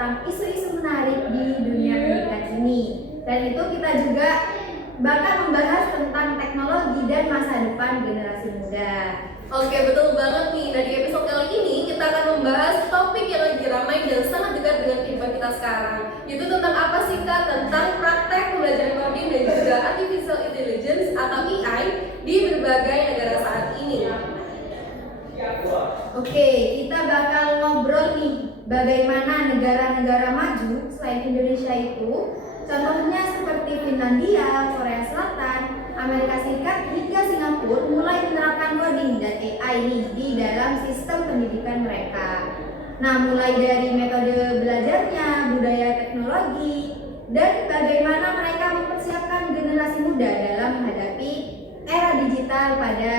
tentang isu-isu menarik di dunia pendidikan ini. Dan itu kita juga bakal membahas tentang teknologi dan masa depan generasi muda. Oke, betul banget nih. Nah, di episode kali ini kita akan membahas topik yang lagi ramai dan sangat dekat dengan kehidupan kita sekarang. Itu tentang apa sih, Kak? Tentang praktek pembelajaran coding dan juga artificial intelligence atau AI di berbagai negara saat ini. Oke, kita bakal ngobrol nih bagaimana negara-negara maju selain Indonesia itu, contohnya seperti Finlandia, Korea Selatan, Amerika Serikat hingga Singapura mulai menerapkan coding dan AI nih di dalam sistem pendidikan mereka. Nah, mulai dari metode belajarnya, budaya teknologi, dan bagaimana mereka mempersiapkan generasi muda dalam menghadapi era digital pada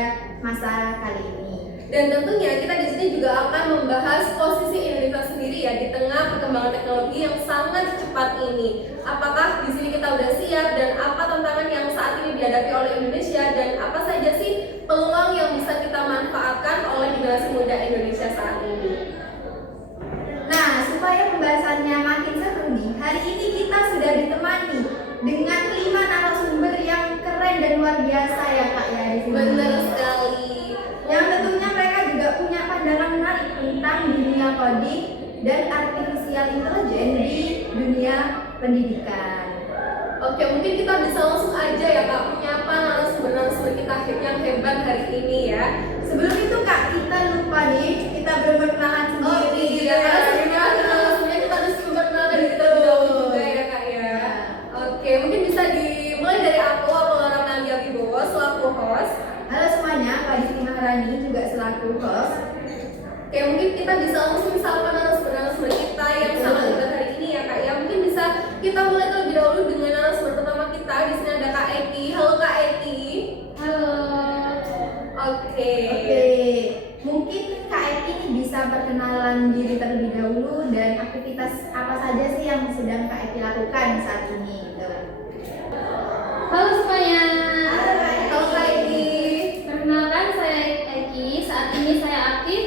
masa kali ini. Dan tentunya kita di sini juga akan membahas posisi Indonesia sendiri ya di tengah perkembangan teknologi yang sangat cepat ini. Apakah di sini kita udah siap dan apa tantangan yang saat ini dihadapi oleh Indonesia dan apa saja sih peluang yang bisa kita manfaatkan oleh generasi muda Indonesia saat ini. Nah, supaya pembahasannya makin seru nih, hari ini kita sudah ditemani dengan 5 narasumber yang keren dan luar biasa ya Kak ya di sini. Benar sekali. Yang tentunya mereka juga punya pandangan menarik tentang dunia coding dan artificial intelligence di dunia pendidikan. Oke, mungkin kita bisa langsung aja ya Kak menyapa narasumber kita yang hebat hari ini ya. Sebelum itu Kak, kita lupa nih, kita belum berkenalan sendiri. Iya, karena sebelumnya kita harus memperkenalkan diri terlebih dahulu juga ya Kak ya. Oke, mungkin bisa dimulai dari aku Nadia Wibowo selaku host. Halo semuanya, Pak Diti Maharani juga selaku host. Oke, mungkin kita bisa langsung sapa narasumber kita yang sangat hebat hari ini ya Kak ya. Mungkin bisa kita mulai terlebih dahulu dengan narasumber pertama kita. Di sini ada Kak Eti. Halo Kak Eti. Halo. Oke. Mungkin Kak Eti ini bisa perkenalan diri terlebih dahulu dan aktivitas apa saja sih yang sedang Kak Eti lakukan saat ini gitu. Halo semuanya. Halo Kak Eti. Perkenalkan, saya Eki. Saat ini saya aktif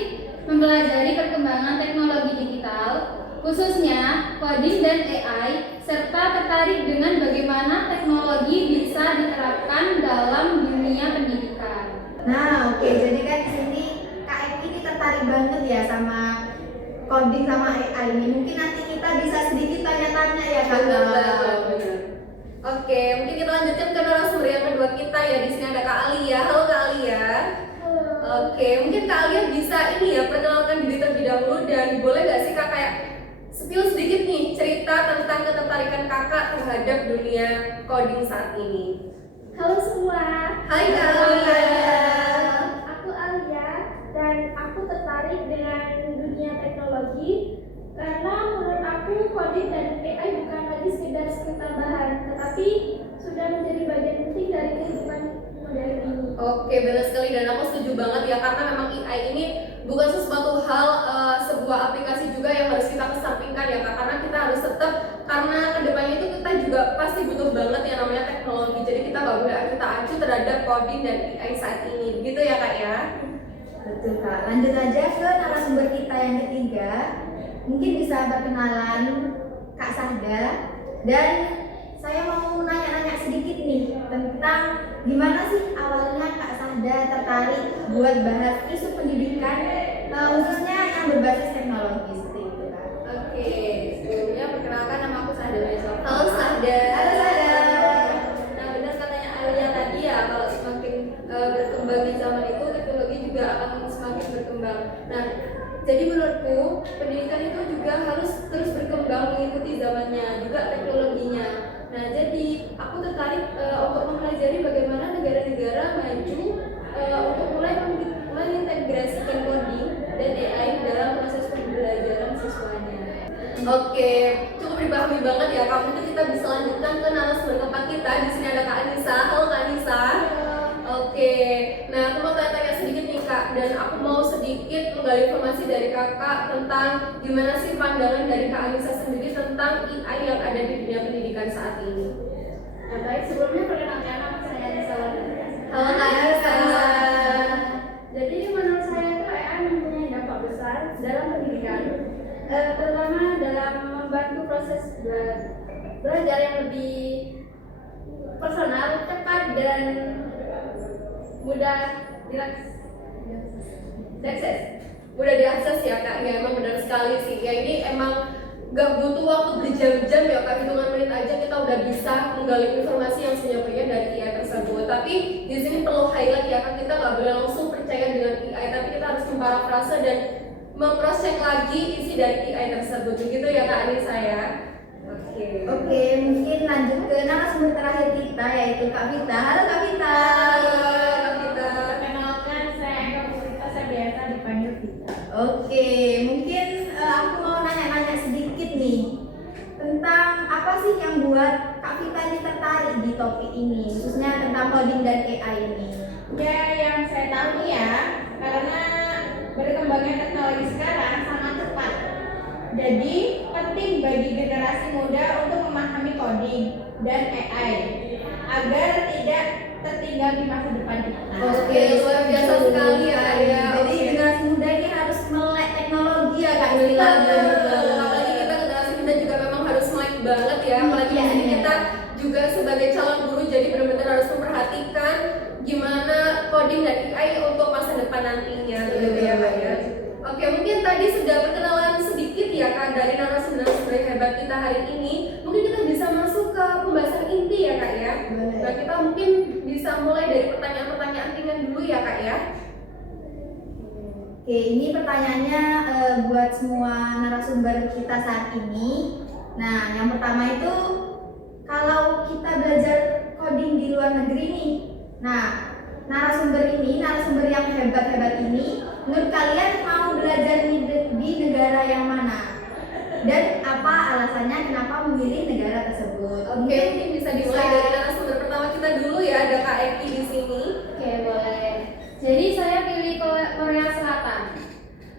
mempelajari perkembangan teknologi digital, khususnya coding dan AI, serta tertarik dengan bagaimana teknologi bisa diterapkan dalam dunia pendidikan. Nah, oke, jadi kan di sini Kak Eki ini tertarik banget ya sama coding sama AI ini. Mungkin nanti kita bisa sedikit tanya-tanya ya Kak. Benar. Oke, mungkin kita lanjutkan ke narasumber yang kedua kita ya. Di sini ada Kak Alia. Halo Kak Alia. Oke, mungkin Kak Alia bisa ini ya perkenalkan diri terlebih dahulu dan boleh nggak sih Kak kayak spill sedikit nih cerita tentang ketertarikan Kakak terhadap dunia coding saat ini. Halo semua. Hai Kak Alia. Aku Alia dan aku tertarik dengan dunia teknologi karena menurut aku coding dan AI bukan lagi sekedar skill tambahan, tetapi sudah menjadi bagian penting dari kehidupan modern ini. Oke, benar sekali dan aku setuju banget ya karena memang AI ini bukan sesuatu hal sebuah aplikasi juga yang harus kita kesampingkan ya Kak, karena kita harus tetap karena kedepannya itu kita juga pasti butuh banget yang namanya teknologi, jadi kita nggak boleh kita acuh terhadap coding dan AI saat ini, gitu ya Kak ya. Betul Kak. Lanjut aja ke narasumber kita yang ketiga. Mungkin bisa perkenalan Kak Sahda dan saya mau nanya-nanya sedikit nih tentang gimana sih awalnya Kak Sahda tertarik buat bahas isu pendidikan khususnya yang berbasis teknologi seperti itu Kak. Oke, sebelumnya perkenalkan nama aku Sahda Maisel. Halo Sahda. Halo Sahda. Nah benar katanya Alia tadi ya kalau semakin berkembangnya zaman itu teknologi juga akan semakin berkembang. Nah jadi menurutku pendidikan itu juga harus terus berkembang mengikuti zamannya juga teknologinya. Nah jadi aku tertarik untuk mempelajari bagaimana negara-negara maju untuk mulai mengintegrasikan coding dan AI dalam proses pembelajaran siswanya. Oke, cukup dipahami banget ya Kak. Mungkin kita bisa lanjutkan ke narasumber keempat kita. Di sini ada Kak Anissa. Halo Kak Anissa. Oke, nah aku mau tanya-tanya sedikit nih Kak, dan aku mau sedikit menggali informasi dari Kakak tentang gimana sih pandangan dari Kak Anissa sendiri tentang AI yang ada di dunia pendidikan saat ini. Nah, baik, sebelumnya perkenalkan nama saya Anissa. Halo Kak Anissa. Jadi menurut saya itu AI mempunyai dampak besar dalam pendidikan, terutama dalam belajar yang lebih personal, cepat dan mudah diakses. Mudah diakses ya kak, ya emang benar sekali sih. Ya ini emang gak butuh waktu berjam-jam ya kak, hitungan menit aja kita udah bisa menggali informasi yang sebenarnya dari AI tersebut. Tapi di sini perlu highlight ya kak, kita nggak boleh langsung percaya dengan AI, tapi kita harus memparafrase dan memproses lagi isi dari AI tersebut. Begitu ya kak Anissa ya. Oke, mungkin lanjut ke narasumber terakhir kita yaitu Kak Vita. Halo Kak Vita. Halo Kak Vita. Perkenalkan, saya Eka Purita, saya biasa dipanggil Vita. Oke, mungkin aku mau nanya-nanya sedikit nih tentang apa sih yang buat Kak Vita ini tertarik di topik ini, khususnya tentang coding dan AI ini. Ya, yang saya tahu ya, karena berkembangnya teknologi sekarang sangat cepat. Jadi penting bagi generasi muda untuk memahami coding dan AI agar tidak tertinggal di masa depan kita. Oke, luar biasa sekali ya. Jadi generasi muda ini harus melek teknologi ya Kak Betul. Vita. Apalagi kita generasi muda juga memang harus melek banget ya. Apalagi di sini kita juga sebagai calon guru jadi benar-benar harus memperhatikan gimana coding dan AI untuk masa depan nantinya gitu ya Kak ya. Oke, mungkin tadi sudah perkenalan sedikit ya Kak dari narasumber hebat kita hari ini. Mungkin kita bisa masuk ke pembahasan inti ya Kak ya. Boleh. Nah, kita mungkin bisa mulai dari pertanyaan-pertanyaan ringan dulu ya Kak ya. Oke, ini pertanyaannya buat semua narasumber kita saat ini. Nah, yang pertama itu kalau kita belajar coding di luar negeri nih. Nah, narasumber yang hebat-hebat ini, menurut kalian mau belajar di negara yang mana? Dan apa alasannya kenapa memilih negara tersebut? Oke, mungkin bisa dimulai dari narasumber pertama kita dulu ya, ada Kak Eki di sini. Oke, boleh. Jadi saya pilih Korea Selatan.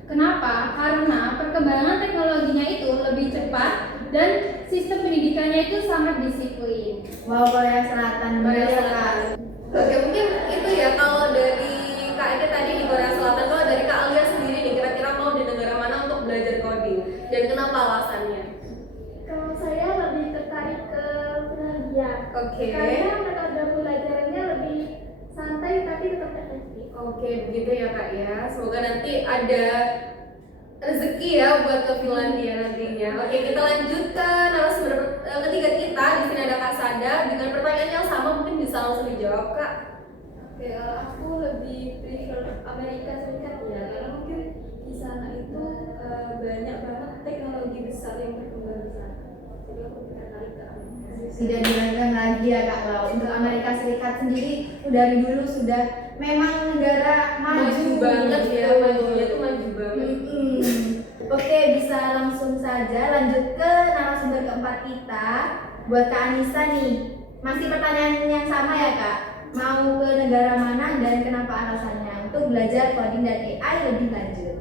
Kenapa? Karena perkembangan teknologinya itu lebih cepat dan sistem pendidikannya itu sangat disiplin. Wow, Korea Selatan. Korea Boleh, Selatan. Oke, mungkin itu ya kalau dari Kak Eki tadi di Korea Selatan. Kalau dari Kak Alia sendiri nih, kira-kira mau di negara mana untuk belajar coding dan kenapa alasannya? Kalau saya lebih tertarik ke Finlandia. Oke. Karena metode belajarnya lebih santai tapi tetap efektif. Oke, begitu ya Kak ya. Semoga nanti ada rezeki ya buat ke Finlandia nantinya. Oke, kita lanjut ke narasumber ketiga kita. Di sini ada Kak Sada dengan pertanyaan yang sama, mungkin bisa langsung dijawab Kak. Oke, aku lebih prefer Amerika Serikat ya, karena mungkin di sana itu banyak banget teknologi besar yang berkembang di sana. Jadi aku tertarik ke Amerika. Tidak diragukan lagi ya Kak Lau. Untuk Amerika Serikat sendiri dari dulu sudah memang negara maju banget ya, gitu. majunya tuh maju banget. Oke, bisa langsung saja lanjut ke narasumber keempat kita. Buat Kak Anissa nih, masih pertanyaan yang sama ya Kak. Mau ke negara mana dan kenapa alasannya untuk belajar coding dan AI lebih lanjut?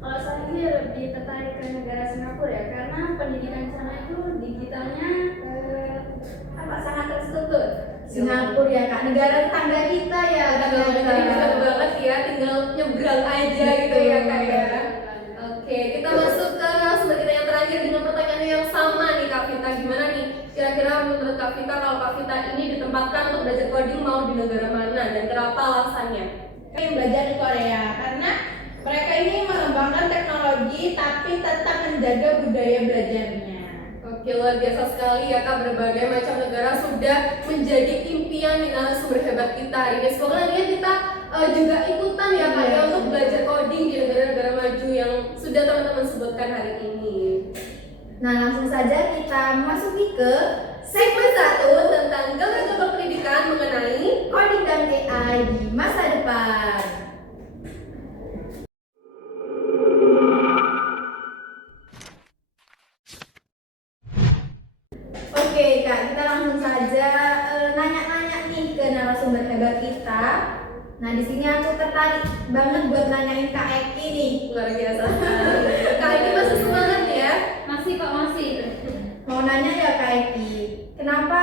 Kalau saya ini lebih tertarik ke negara Singapura ya, karena pendidikan di sana itu digitalnya sangat terstruktur. Singapura ya Kak, negara tetangga kita ya. Tadi dekat banget ya, tinggal nyebrang aja gitu ya Kak ya. Oke, kita masuk ke narasumber kita yang terakhir dengan pertanyaan yang sama nih Kak Vita. Gimana nih? Kira-kira menurut Kak Vita, kalau Kak Vita ini ditempatkan untuk belajar coding mau di negara mana dan kenapa alasannya? Yang belajar di Korea karena mereka ini mengembangkan teknologi tapi tetap menjaga budaya belajarnya. Oke, luar biasa sekali ya Kak, berbagai macam negara sudah menjadi impian di narasumber hebat kita hari ini. Semoga nantinya kita juga ikutan ya Kak ya untuk belajar coding di negara-negara maju yang sudah teman-teman sebutkan hari ini. Nah, langsung saja kita memasuki ke Segmen 1 tentang gambar-gambar pendidikan mengenai coding dan AI di masa depan. Oke Kak, kita langsung saja nanya-nanya nih ke narasumber hebat kita. Nah, di sini aku tertarik banget buat nanyain Kak Eki nih. luar biasa. Kak Eki masih semangat ya? Masih kok, masih. Mau nanya ya Kak Eki, kenapa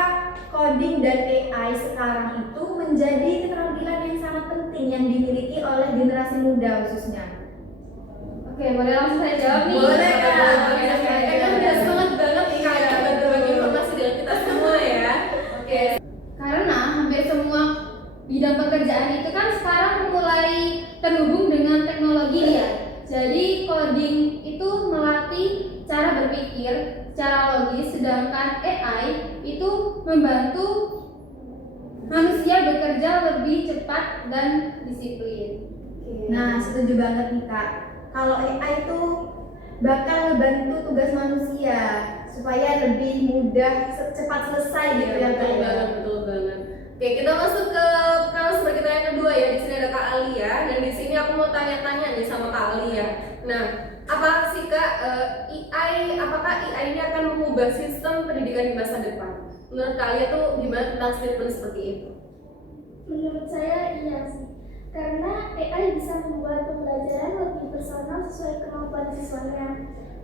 coding dan AI sekarang itu menjadi keterampilan yang sangat penting yang dimiliki oleh generasi muda khususnya? Oke, boleh langsung saya jawab nih. Boleh Kak. Oke, Kan udah semangat banget nih Kak. pekerjaan itu kan sekarang mulai terhubung dengan teknologi ya. Jadi coding itu melatih cara berpikir secara logis, sedangkan AI itu membantu manusia bekerja lebih cepat dan disiplin. Nah, setuju banget nih Kak. Kalau AI itu bakal ngebantu tugas manusia supaya lebih mudah, cepat selesai gitu ya Kak. Betul banget, betul banget. Oke, kita masuk ke narasumber kita yang kedua ya. Di sini ada Kak Alia dan di sini aku mau tanya-tanya nih sama Kak Alia. Nah, apa sih Kak apakah AI ini akan mengubah sistem pendidikan di masa depan? Menurut Kak Alia tuh gimana tentang statement seperti itu? Menurut saya iya sih, karena AI bisa membuat pembelajaran lebih personal sesuai kemampuan siswanya.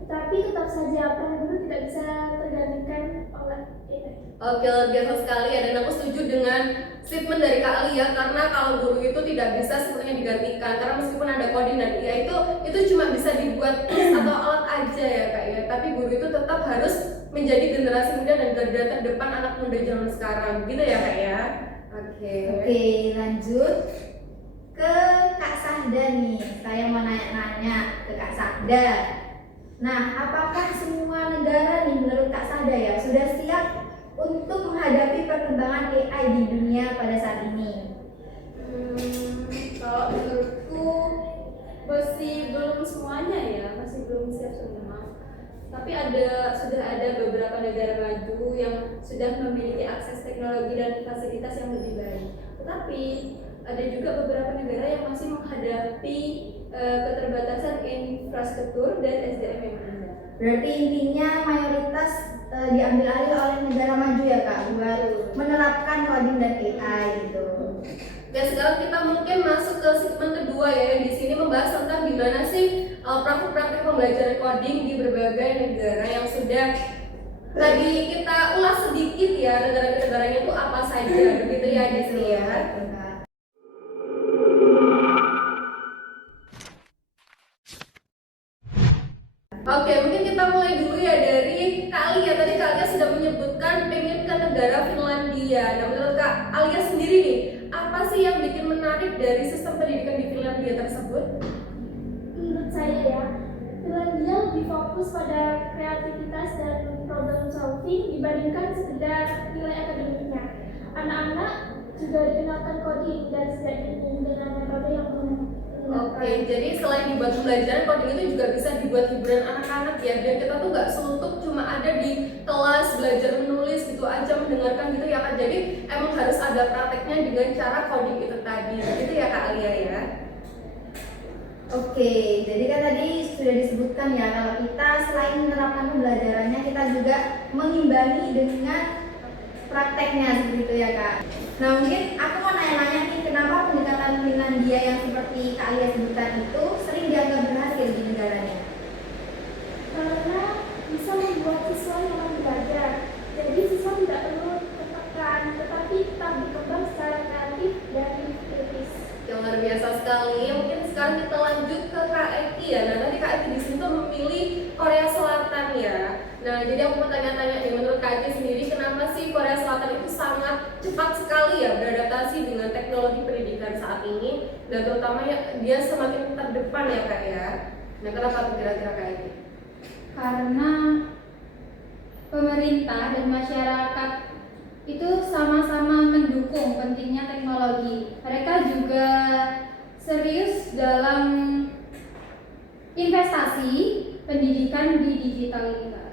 Tetapi tetap saja peran guru tidak bisa tergantikan oleh AI. Oke, luar biasa sekali ya, dan aku setuju dengan statement dari Kak Alia karena kalau guru itu tidak bisa sepenuhnya digantikan, karena meskipun ada coding dan IA itu cuma bisa dibuat atau alat aja ya Kak ya, tapi guru itu tetap harus menjadi generasi muda dan garda terdepan anak muda zaman sekarang, gitu ya Kak ya. Oke. Oke, lanjut ke Kak Sahda nih. Saya mau nanya-nanya ke Kak Sahda. Nah, apakah semua negara nih menurut Kak Sahda ya sudah siap untuk menghadapi perkembangan AI di dunia pada saat ini? Kalau menurutku masih belum semuanya ya, masih belum siap semua. Tapi sudah ada beberapa negara maju yang sudah memiliki akses teknologi dan fasilitas yang lebih baik. Tetapi ada juga beberapa negara yang masih menghadapi keterbatasan infrastruktur dan SDM yang rendah. Berarti intinya mayoritas diambil alih oleh negara maju ya Kak buat menerapkan coding dan AI gitu. Dan sekarang kita mungkin masuk ke segmen kedua ya, yang di sini membahas tentang gimana sih praktik-praktik pembelajaran coding di berbagai negara yang sudah tadi kita ulas sedikit ya, negara-negaranya itu apa saja begitu ya di sini ya. Oke, mungkin kita mulai dulu ya dari Kak Alia. Tadi Kak Alia sudah menyebutkan pengen ke negara Finlandia. Nah, menurut Kak Alia sendiri nih, apa sih yang bikin menarik dari sistem pendidikan di Finlandia tersebut? Menurut saya ya, Finlandia lebih fokus pada kreativitas dan problem solving dibandingkan sekedar nilai akademiknya. Anak-anak juga dikenalkan coding dan sejak dini dengan metode yang Oke, jadi selain dibuat pembelajaran, coding itu juga bisa dibuat hiburan anak-anak ya. Dan kita tuh nggak suntuk cuma ada di kelas belajar menulis gitu aja, mendengarkan gitu ya Kak. Jadi emang harus ada prakteknya dengan cara coding itu tadi, gitu ya Kak Alia ya. Oke, jadi kan tadi sudah disebutkan ya kalau kita selain menerapkan pembelajarannya kita juga mengimbangi dengan prakteknya seperti itu ya Kak. Nah mungkin aku mau nanya-nanya nih kenapa pendekatan Finlandia yang seperti Kak Alia sebutkan itu sering dianggap berhasil di negaranya? karena bisa membuat siswa nyaman belajar. Jadi siswa tidak perlu tertekan, tetapi tetap berkembang secara kreatif dan kritis. Yang luar biasa sekali. Mungkin sekarang kita lanjut ke Kak Eki ya. Nah tadi Kak Eki di sini tuh memilih Korea Selatan ya. Nah jadi aku mau tanya-tanya nih, menurut Kak Eki sendiri kenapa sih Korea Selatan itu sangat cepat sekali ya beradaptasi dengan teknologi pendidikan saat ini, dan terutama ya dia semakin terdepan ya Kak ya. Nah kenapa tuh kira-kira Kak Eki? Karena pemerintah dan masyarakat itu sama-sama mendukung pentingnya teknologi. Mereka juga serius dalam investasi pendidikan di digital ini Kak.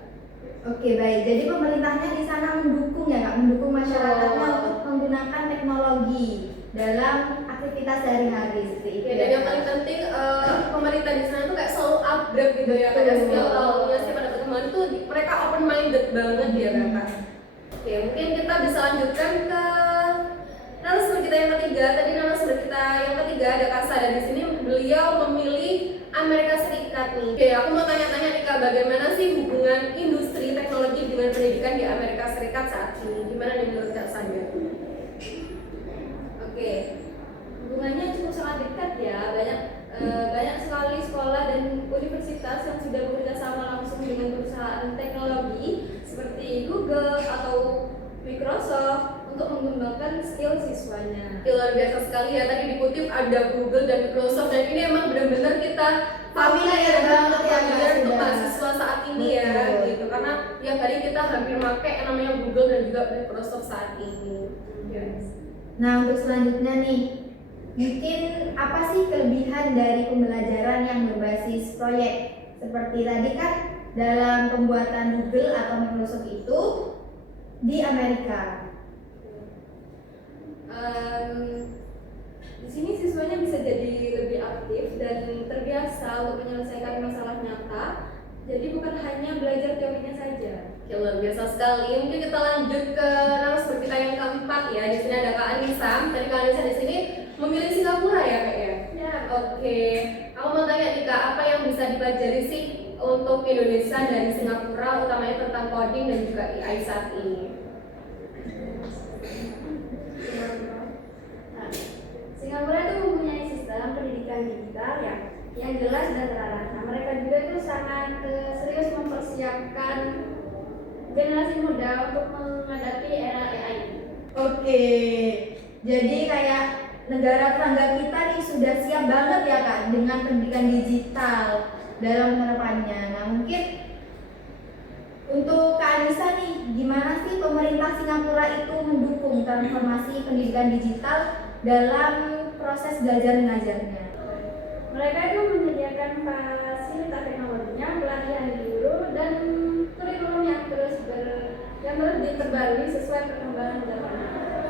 Oke baik, jadi pemerintahnya di sana mendukung ya Kak, mendukung masyarakatnya untuk menggunakan teknologi dalam aktivitas sehari-hari seperti itu. Ya, dan yang paling penting pemerintah di sana tuh kayak selalu upgrade gitu ya Kak. Setiap tahunnya sih pada perkembangan tuh mereka open minded banget ya Kak. Oke, mungkin kita bisa lanjutkan ke narasumber kita yang ketiga. Tadi narasumber kita yang ketiga ada Kak Sada di sini. Beliau memilih Amerika Serikat nih. Oke, aku mau tanya-tanya nih Kak, bagaimana sih hubungan industri teknologi dengan pendidikan di Amerika Serikat saat ini? Gimana nih menurut Kak Sada? Oke, hubungannya cukup sangat dekat ya. Banyak sekali sekolah dan universitas yang sudah bekerja sama langsung dengan perusahaan teknologi seperti Google atau Microsoft untuk mengembangkan skill siswanya. Ya, luar biasa sekali ya, tadi dikutip ada Google dan Microsoft, dan ini emang benar-benar kita Familiar banget ya, Kak, familiar untuk sudah. mahasiswa saat ini ya, Betul. gitu, karena tiap hari kita hampir pakai yang namanya Google dan juga Microsoft saat ini. Yes. Nah, untuk selanjutnya nih, mungkin apa sih kelebihan dari pembelajaran yang berbasis proyek? Seperti tadi kan dalam pembuatan Google atau Microsoft itu di Amerika. Di sini siswanya bisa jadi lebih aktif dan terbiasa untuk menyelesaikan masalah nyata. Jadi bukan hanya belajar teorinya saja. Ya, luar biasa sekali. Mungkin kita lanjut ke narasumber kita yang keempat ya. Di sini ada Kak Anissa. Tadi Kak Anissa di sini memilih Singapura ya, Kak ya? Ya, Oke. Aku mau tanya nih Kak, apa yang bisa dipelajari sih untuk Indonesia dari Singapura, utamanya tentang coding dan juga AI saat ini? Singapura itu mempunyai sistem pendidikan digital yang jelas dan terarah. Nah, mereka juga itu sangat serius mempersiapkan generasi muda untuk menghadapi era AI. Oke, jadi kayak negara tetangga kita nih sudah siap banget ya Kak dengan pendidikan digital dalam harapannya. Nah, mungkin untuk Kak Anissa nih, gimana sih pemerintah Singapura itu mendukung transformasi pendidikan digital dalam proses belajar mengajarnya? Mereka itu menyediakan fasilitas teknologinya, pelatihan guru, dan kurikulum yang terus diperbarui sesuai perkembangan zaman.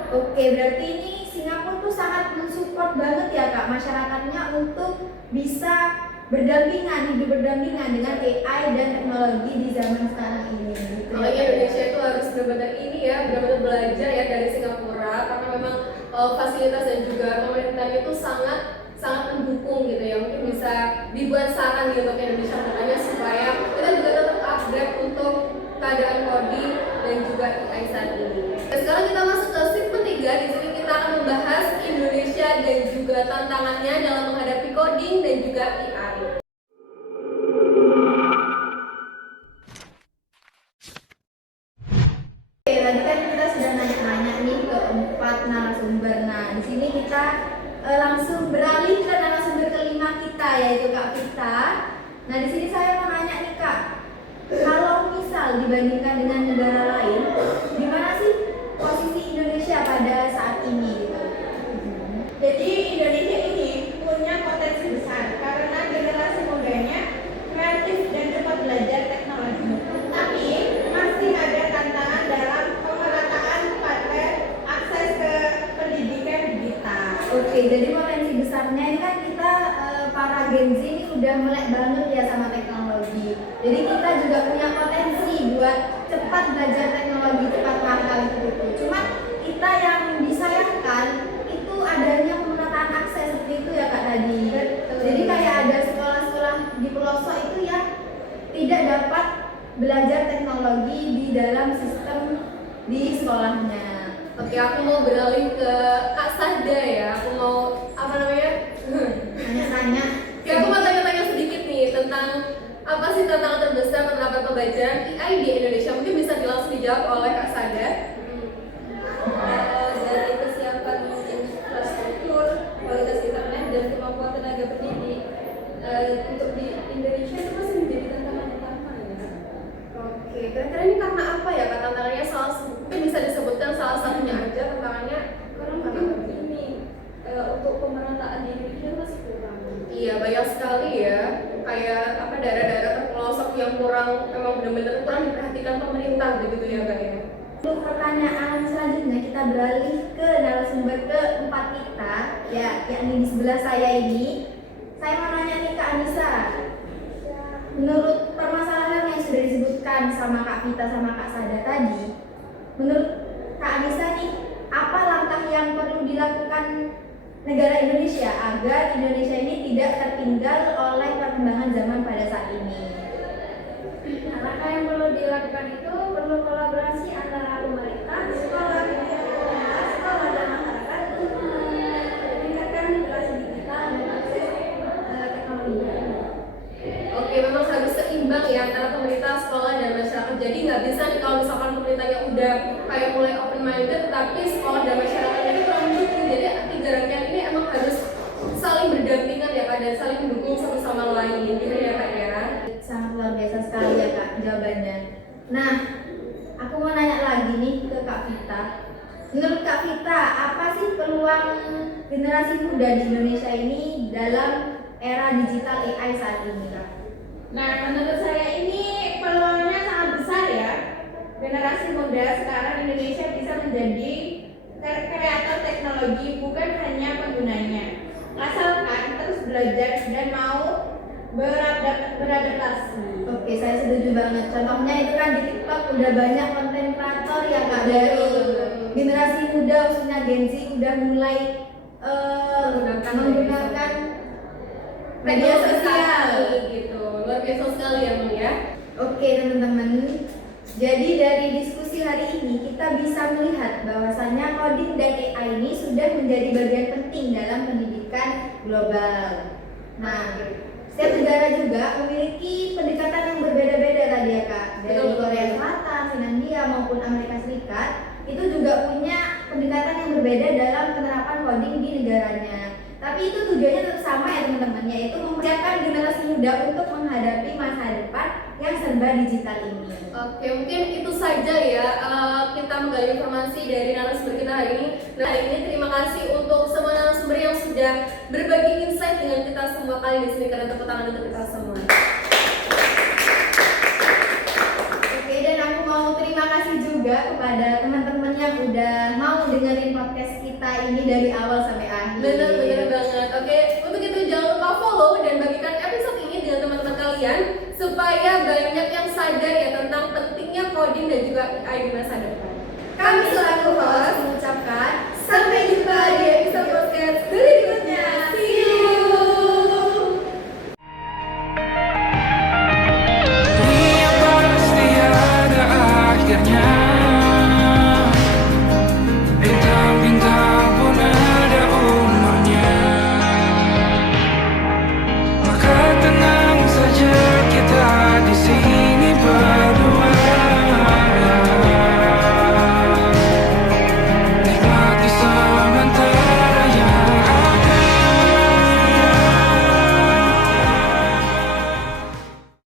Oke, berarti ini Singapura tuh sangat mensupport banget ya Kak masyarakatnya untuk bisa hidup berdampingan dengan AI dan teknologi di zaman sekarang ini. Gitu. Makanya Indonesia itu harus benar-benar ini ya, benar-benar belajar ya dari Singapura, karena memang fasilitas dan juga pemerintahnya itu sangat mendukung gitu ya. Mungkin bisa dibuat saran gitu untuk Indonesia makanya supaya kita juga tetap upgrade untuk keadaan coding dan juga AI saat ini. Dan sekarang kita masuk ke segmen 3. Di sini kita akan membahas Indonesia dan juga tantangannya dalam menghadapi coding dan juga AI. Oke, tadi kan kita sudah nanya-nanya nih ke 4 narasumber. Nah, di sini kita langsung beralih ke narasumber kelima kita, yaitu Kak Vita. Nah, di sini saya mau nanya nih Kak, kalau misal dibandingkan dengan negara lain, gimana sih posisi Indonesia pada saat ini? Gitu? Jadi Indonesia ini punya potensi besar karena generasi mudanya kreatif dan cepat belajar teknologi. Tapi masih ada tantangan dalam pemerataan pada akses ke pendidikan digital. Oke, jadi potensi besarnya ini kan kita para Gen Z ini udah melek banget ya sama teknologi. Jadi kita juga punya potensi buat cepat belajar teknologi, cepat mahal gitu. Cuma kita yang disayangkan itu adanya pemerataan akses seperti itu ya Kak tadi. Jadi kayak ada sekolah-sekolah di pelosok itu yang tidak dapat belajar teknologi di dalam sistem di sekolahnya. Oke, aku mau beralih ke Kak Sada ya. Aku mau Tanya-tanya. Ya, aku mau tanya-tanya sedikit nih tentang apa sih tantangan terbesar penerapan pembelajaran AI di Indonesia. Mungkin bisa langsung dijawab oleh Kak Sada. Dari kesiapan infrastruktur, kualitas internet, dan kemampuan tenaga pendidik untuk di Indonesia itu masih menjadi tantangan utama ya. Oke, kira-kira ini karena apa ya Kak tantangannya? Mungkin bisa disebutkan salah satunya aja tantangannya. Karena mungkin ini untuk pemerataan di Indonesia masih kurang. Iya, banyak sekali ya. Kayak apa daerah-daerah terpelosok yang memang benar-benar kurang diperhatikan pemerintah begitu ya Kak ya. Untuk pertanyaan selanjutnya kita beralih ke narasumber keempat kita, ya, yakni di sebelah saya ini. Saya mau nanya nih Kak Anissa, menurut permasalahan yang sudah disebutkan sama Kak Vita sama Kak Sada tadi, menurut Kak Anissa nih, apa langkah yang perlu dilakukan negara Indonesia agar Indonesia ini tidak tertinggal oleh perkembangan zaman pada saat ini? Nah, langkah yang perlu dilakukan itu perlu kolaborasi antara pemerintah, sekolah, dan masyarakat untuk meningkatkan literasi digital dan akses teknologi. Oke, memang harus seimbang ya antara pemerintah, sekolah, dan masyarakat. Jadi nggak bisa nih kalau misalkan pemerintahnya udah kayak mulai open minded tetapi sekolah dan masyarakat ini kurang mendukung. Jadi tiga rangkaian ini emang harus saling berdampingan ya Kak, dan saling mendukung satu sama lain gitu ya Kak ya. Sangat luar biasa sekali ya Kak jawabannya. Nah, aku mau nanya lagi nih ke Kak Vita. Menurut Kak Vita, apa sih peluang generasi muda di Indonesia ini dalam era digital AI saat ini Kak? Nah, menurut saya ini peluangnya sangat besar ya. Generasi muda sekarang Indonesia bisa menjadi kreator teknologi, bukan hanya penggunanya. Asalkan terus belajar dan mau beradaptasi. Oke, saya setuju banget. Contohnya itu kan di TikTok udah banyak konten kreator yang Kak dari generasi muda, khususnya Gen Z udah mulai menggunakan media sosial. gitu. Luar biasa sekali ya Bang ya. Oke teman-teman, jadi dari diskusi hari ini kita bisa melihat bahwasannya coding dan AI ini sudah menjadi bagian penting dalam pendidikan global. Nah, setiap negara juga memiliki pendekatan yang berbeda-beda tadi ya Kak. Dari Betul. Korea Selatan, Finlandia maupun Amerika Serikat itu juga punya pendekatan yang berbeda dalam penerapan coding di negaranya. Tapi itu tujuannya tetap sama ya teman-teman, yaitu mempersiapkan generasi muda untuk menghadapi masa depan yang serba digital ini. Oke, mungkin itu saja ya kita menggali informasi dari narasumber kita hari ini. Nah, hari ini terima kasih untuk semua narasumber yang sudah berbagi insight dengan kita semua kali di sini, karena tepuk tangan untuk kita semua. Oke, dan aku mau terima kasih juga kepada teman-teman yang udah mau dengerin podcast kita ini dari awal sampai akhir. Benar-benar banget. Oke, untuk itu jangan lupa follow dan bagikan episode ini dengan teman-teman kalian supaya banyak yang sadar ya tentang pentingnya coding dan juga AI di masa depan. Kami selaku host mengucapkan sampai jumpa di